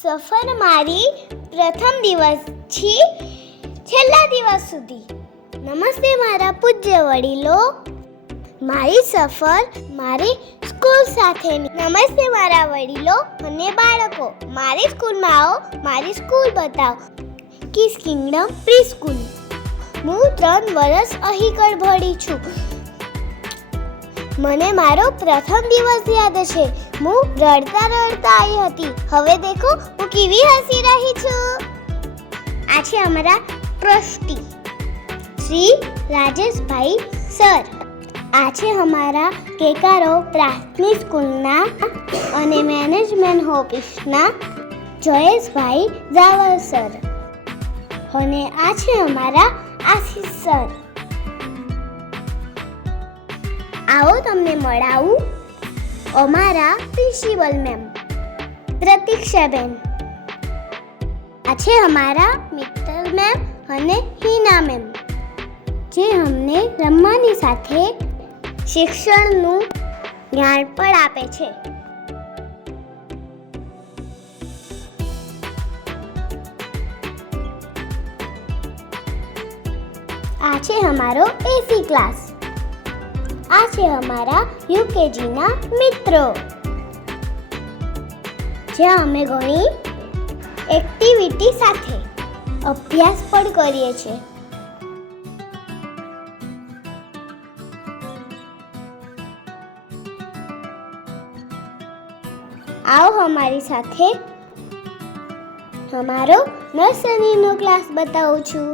સફર મારી પ્રથમ દિવસથી છેલ્લા દિવસ સુધી. નમસ્તે મારા પૂજ્ય વડીલો, મારી સફર મારી સ્કૂલ સાથેની. નમસ્તે મારા વડીલો અને બાળકો, મારી સ્કૂલમાં આવો, મારી સ્કૂલ બતાવો. Kiss Kingdom pre school. હું 3 વર્ષ અહીં ભણી છું. મને મારો પ્રથમ દિવસ યાદ છે. હું રડતા આવી હતી. હવે દેખો હું કેવી હસી રહી છું. આ છે અમારા ટ્રસ્ટી શ્રી રાજેશભાઈ સર. આ છે અમારા કેકારો પ્રાથમિક સ્કૂલના અને મેનેજમેન્ટ ઓફિસના જયેશભાઈ જાવર સર. અને આ છે અમારા આશીષ સર. આવો તમને મળાવું અમારા પ્રિન્સિપલ મેમ પ્રતીક્ષાબેન. આ છે અમારા મિત્તલ મેમ અને હિના મેમ, જે અમને રમવાની સાથે શિક્ષણનું જ્ઞાન પણ આપે છે. આ છે અમારો એસી ક્લાસ. આ છે અમારા યુકેજીના મિત્રો, જ્યાં અમે ઘણી એક્ટિવિટી સાથે અભ્યાસ પણ કરીએ છીએ. આવો અમારી સાથે અમારો નર્સરીનો ક્લાસ બતાવું છું,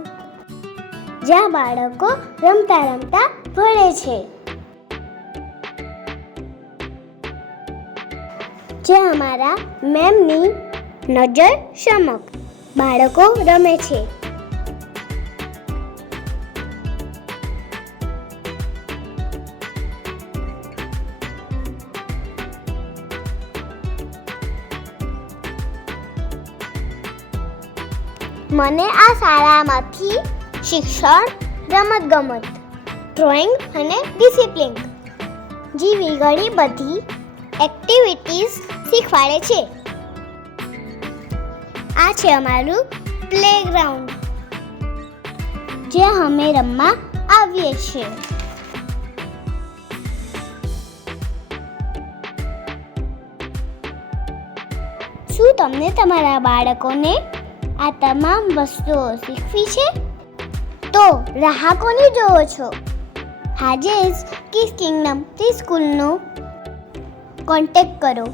જ્યાં બાળકો રમતા ભણે છે. જ્યાં અમારા મેમની નજર સમક્ષ બાળકો રમે છે. મને આ શાળામાંથી શિક્ષણ, રમતગમત, ડ્રોઈંગ અને ડિસિપ્લિન જેવી ઘણી બધી એક્ટિવિટીઝ શીખવાડે છે. આ છે અમારું પ્લેગ્રાઉન્ડ, જ્યાં અમે રમવા આવીએ છીએ. શું તમને તમારા બાળકોને આ તમામ વસ્તુઓ શીખવી છે? તો રાહ કોની જોવો છો? આજે જ કિસ કિંગડમ પ્રી સ્કૂલનો કોન્ટેક્ટ કરો.